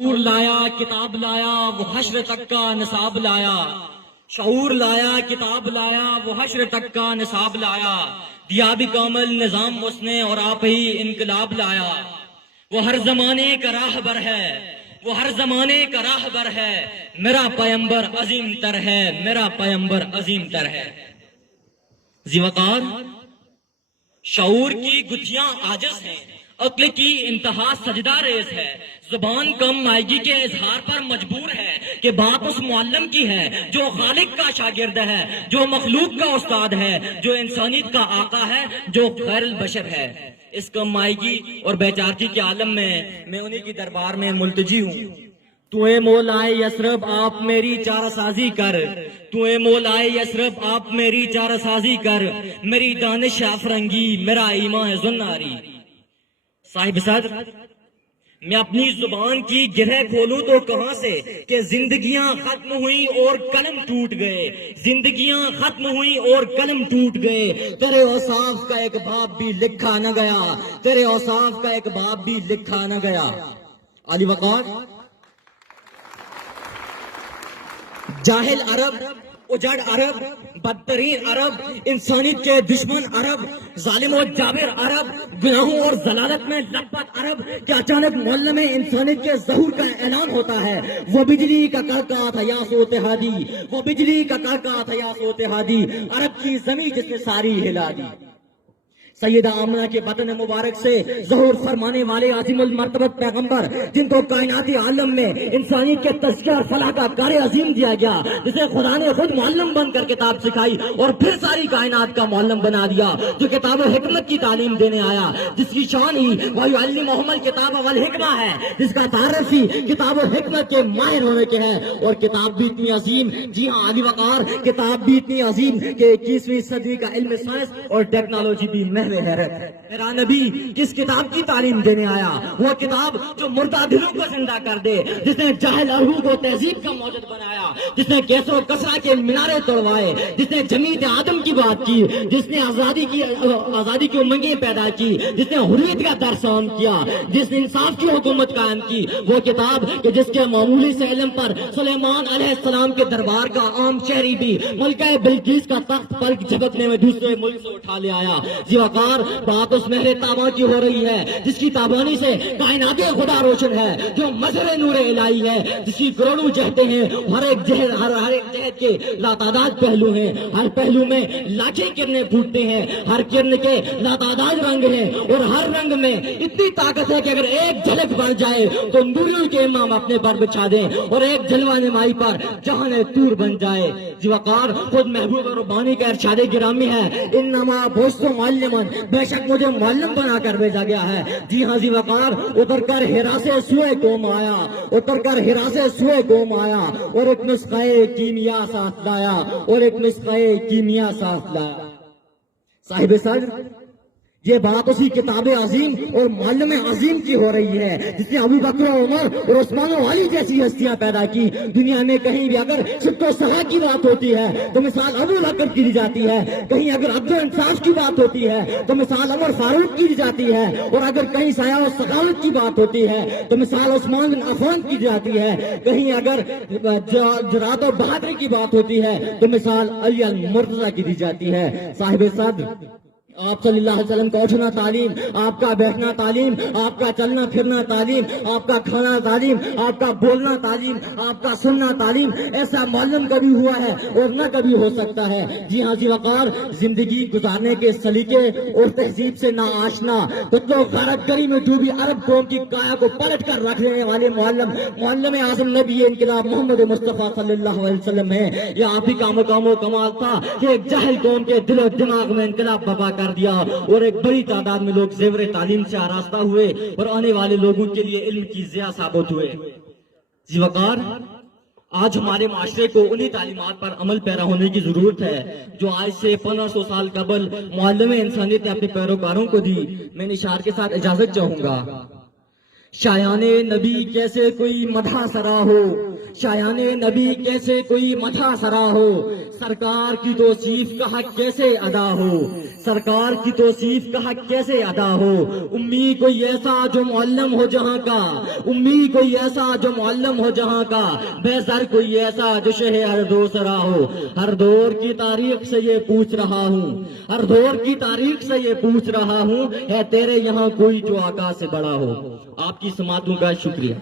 شعور لایا کتاب لایا وہ حشر تک کا نصاب لایا، شعور لایا کتاب لایا وہ حشر تک کا نصاب لایا، دیا بھی کامل نظام اس نے اور آپ ہی انقلاب لایا۔ وہ ہر زمانے کا راہبر ہے، وہ ہر زمانے کا راہبر ہے، میرا پیمبر عظیم تر ہے، میرا پیمبر عظیم تر ہے۔ ذی وقار شعور کی گتھیاں عاجز ہیں، عقل کی انتہا سجدہ ریز ہے، زبان کم مائگی کے اظہار پر مجبور ہے کہ بات اس معلم کی ہے جو خالق کا شاگرد ہے، جو مخلوق کا استاد ہے، جو انسانیت کا آقا ہے، جو خیر البشر ہے۔ اس کم مائگی اور بیچارگی کے عالم میں انہی کی دربار میں ملتجی ہوں۔ تو اے مولائے یثرب آپ میری چارہ سازی کر، تو اے مولائے یثرب آپ میری چارہ سازی کر، میری دانش افرنگی میرا ایمان زناری۔ صاحب صدر میں اپنی زبان کی گرہ کھولوں تو کہاں سے کہ زندگیاں ختم ہوئیں اور قلم ٹوٹ گئے، زندگیاں ختم ہوئیں اور قلم ٹوٹ گئے، تیرے اوصاف کا ایک باب بھی لکھا نہ گیا، تیرے اوصاف کا ایک باب بھی لکھا نہ گیا۔ علی وقار جاہل عرب، اجڑ عرب، بدترین عرب، انسانیت کے دشمن عرب، ظالم و جابر عرب، گناہوں اور ضلالت میں لپت عرب کہ اچانک معلم انسانیت کے ظہور کا اعلان ہوتا ہے۔ وہ بجلی کا کڑکا تھا یا سوتے ہادی، وہ بجلی کا کڑکا تھا یا سوتے ہادی، عرب کی زمین جس نے ساری ہلا دی۔ سیدہ آمنہ کے بطن مبارک سے ظہور فرمانے والے عظیم المرتبت پیغمبر جن کو کائناتی عالم میں انسانیت کے تزکیہ اور فلاح کا کار عظیم دیا گیا، جسے خدا نے خود معلم بن کر کتاب سکھائی اور پھر ساری کائنات کا معلم بنا دیا، جو کتاب و حکمت کی تعلیم دینے آیا، جس کی شان ہی وَيُعَلِّمُهُمُ الْكِتَابَ وَالْحِکمَہ ہے، جس کا تعارف ہی کتاب و حکمت کے ماہر ہونے کے ہے، اور کتاب بھی اتنی عظیم، جی ہاں علی وقار کتاب بھی اتنی عظیم کہ 21ویں صدی کا علم سائنس اور ٹیکنالوجی بھی حیرت ہے۔ میرا نبی کس کتاب کی تعلیم دینے آیا؟ وہ کتاب جو مردہ دلوں کو زندہ کر دے، جس نے جاہل روح کو تہذیب کا موجد بنایا، جس نے کیسر و کسرا کے مینارے توڑوائے، جس نے جمیت آدم کی بات کی، جس نے آزادی کی امنگیں پیدا کی، جس نے حریت کا درس عام کیا، جس نے انصاف کی حکومت قائم کی، وہ کتاب کہ جس کے معمولی سے علم پر سلیمان علیہ السلام کے دربار کا عام شہری بھی ملکہ بلقیس کا تخت پلک جھپکنے میں دوسرے ملک سے اٹھا لے آیا۔ ذی وقار بات اس مہر تاباں کی ہو رہی ہے جس کی تابانی سے کائنات خدا روشن ہے، جو مظہر نور الہی ہے، جس کی کروڑوں جہتیں ہیں، ہر ایک جہت کے لاتعداد پہلو ہیں، ہر پہلو میں لاکھیں کرنیں پھوٹتے ہیں، ہر کرن کے لاتعداد رنگ ہیں، اور ہر رنگ میں اتنی طاقت ہے کہ اگر ایک جھلک بن جائے تو نوریوں کے امام اپنے پر بچھا دیں، اور ایک جلوہ نمائی پر جہان طور بن جائے۔ ذی وقار خود محبوب ربانی کا ارشاد گرامی ہے، انما بعثت معلما، بے شک مجھے معلم بنا کر بھیجا گیا ہے۔ جی ہاں ذی وقار اتر کر ہرا سے سوئے قوم آیا، اتر کر ہرا سے سوئے قوم آیا، اور ایک نسخہ کیمیا ساتھ لایا، اور ایک نسخہ کیمیا ساتھ لایا۔ صاحب صدر یہ بات اسی کتاب عظیم اور معلم عظیم کی ہو رہی ہے جس نے ابو بکر و عمر اور عثمان و علی جیسی ہستیاں پیدا کی۔ دنیا میں کہیں بھی اگر صدق و صلاح کی بات ہوتی ہے تو مثال ابو بکر کی دی جاتی ہے، کہیں اگر عدل و انصاف کی بات ہوتی ہے تو مثال عمر فاروق کی دی جاتی ہے، اور اگر کہیں سیاہ و سخاوت کی بات ہوتی ہے تو مثال عثمان بن عفان کی جاتی ہے، کہیں اگر جرات و بہادری کی بات ہوتی ہے تو مثال علی المرتضیٰ کی دی جاتی ہے۔ صاحب صدر آپ صلی اللہ علیہ وسلم کا اٹھنا تعلیم، آپ کا بیٹھنا تعلیم، آپ کا چلنا پھرنا تعلیم، آپ کا کھانا تعلیم، آپ کا بولنا تعلیم، آپ کا سننا تعلیم، ایسا معلم کبھی ہوا ہے اور نہ کبھی ہو سکتا ہے۔ جی ہاں ذی وقار زندگی گزارنے کے سلیقے اور تہذیب سے نا آشنا قتل و غارت گری میں ڈوبی عرب قوم کی کایا کو پلٹ کر رکھ دینے والے معلم اعظم نبی انقلاب محمد مصطفیٰ صلی اللہ علیہ وسلم ہے۔ یہ آپ ہی کا مقام و کمال تھا کہ ایک جاہل قوم کے دل و دماغ میں انقلاب برپا کر دیا، اور ایک بڑی تعداد میں لوگ زیور تعلیم سے آراستہ ہوئے اور آنے والے لوگوں کے لیے علم کی ضیاء ثابت ہوئے۔ ذی وقار آج ہمارے معاشرے کو انہی تعلیمات پر عمل پیرا ہونے کی ضرورت ہے جو آج سے 1500 سال قبل معلم انسانیت نے اپنے پیروکاروں کو دی۔ میں اشعار کے ساتھ اجازت چاہوں گا۔ شایان نبی کیسے کوئی مدح سرا ہو، شایان نبی کیسے کوئی مدح سرا ہو، سرکار کی توصیف کا حق کیسے ادا ہو، سرکار کی توصیف کا حق کیسے ادا ہو۔ امی کوئی ایسا جو معلم ہو جہاں کا، امی کوئی ایسا جو معلم ہو جہاں کا، بے زر کوئی ایسا جو شہ ہر دو سرا ہو۔ ہر دور کی تاریخ سے یہ پوچھ رہا ہوں، ہر دور کی تاریخ سے یہ پوچھ رہا ہوں، ہے تیرے یہاں کوئی جو آقا سے بڑا ہو۔ آپ کی سماعتوں کا شکریہ۔